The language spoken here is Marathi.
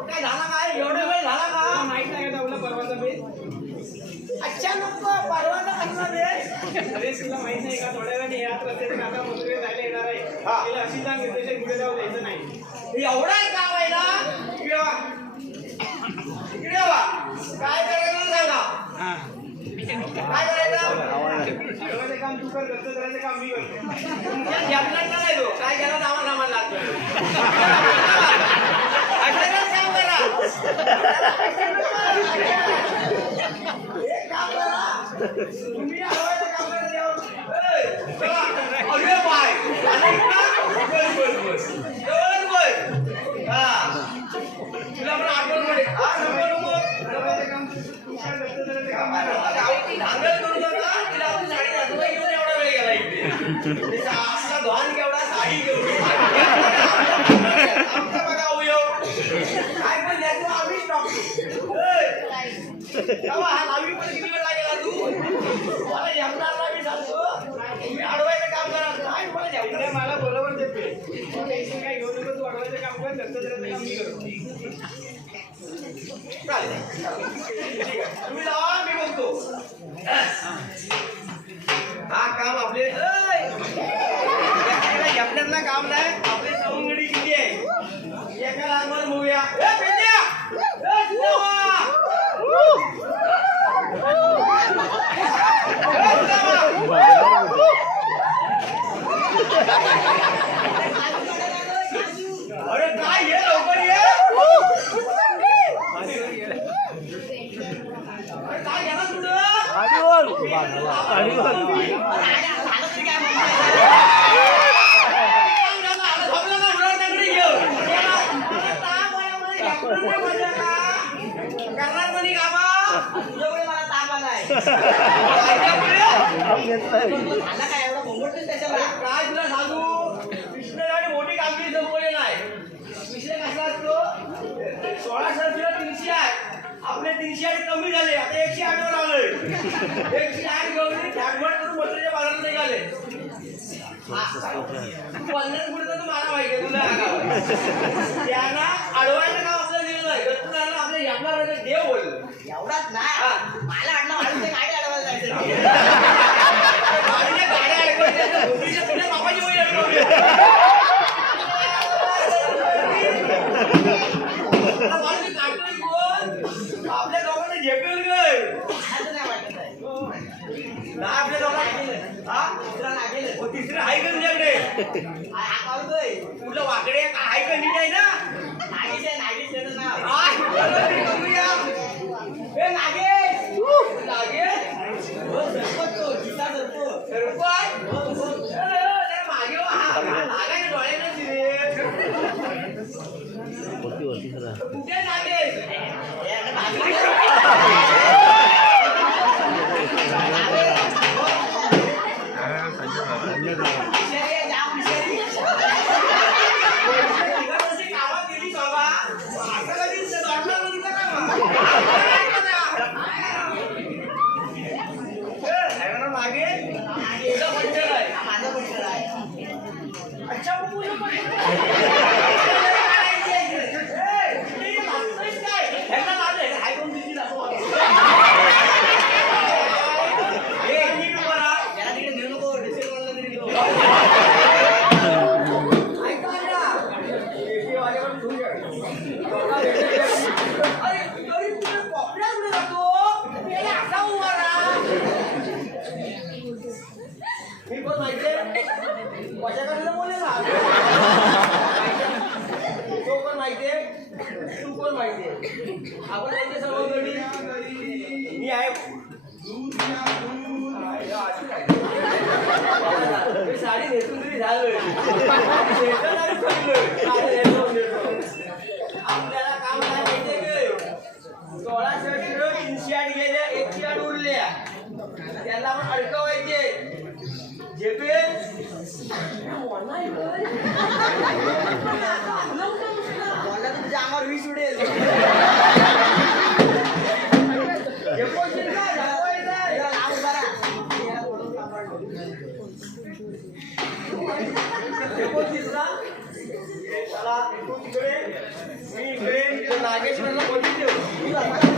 काय झाला काय? एवढा वेळ झाला का? माहीत नाही का परवाचा बेस अचानक कसला अरे तुला माहीत नाही का? थोड्या वेळाने यात रस्त्याचे काका मुलगे जायला येणार आहे. तिला अशी सांग निर्देशन जाऊ द्यायचं नाही. एवढा आहे काम काय करायचं सांगा? काय करायचं? घराचं काम तू कर घरचं करायचं काम मी करतो. तुमच्या ध्यानात नाही तो. काय केलं? तर आम्हाला आम्हाला लागतं अशालाच काम करा. एक काम करा. तुम्ही हवं ते काम करा मला बरोबर देते काय घेऊ तू अडवायचं काम कर घरचं काम मी करतो तुम्ही लावा मी बघतो जपण्यातलं काम नाही आपले सवंगडी किती आहे एका लागवर मोया ए, पेंड्या! ए, काय तुला सांगू कृष्णराणी मोठी कामगिरी नाही विषय कसा असतो सोळा सर तीनशे आठ आपले तीनशे आठ कमी झाले आता एकशे आठ वर आलोय एकशे आठ गवळी झाडमट करून मटरीच्या बाजारात निघाले पन्नास पुढे तर मला माहिती आहे, तुला. त्यांना अडवायचं काम आपलं दिलं नाही गट्टू लागलं आपल्या राहायचं देव बोललं एवढाच नाही मला वाढून ते गाडी अडवायला जायचं आपल्या दोघांना झेपेल काय आपल्या दोघांना हा दुसरा लागेल तिसरं आहे का तुझ्याकडे हा वाकडे आहे का आहे ना नागेश आहे नागेश माहितीये आपण त्यांचे सर्व गडी. मी आहे. साडी नेसून तरी झालोय. आपल्याला काम काय माहितीये काय? सोळा शर्ट तीनशे आठ गेल्या एकशे आठ उरल्या. त्याला आपण अडकवायचे. झेपे चला तू तिकडे मी इकडे नागेश्वरला बोलून देऊ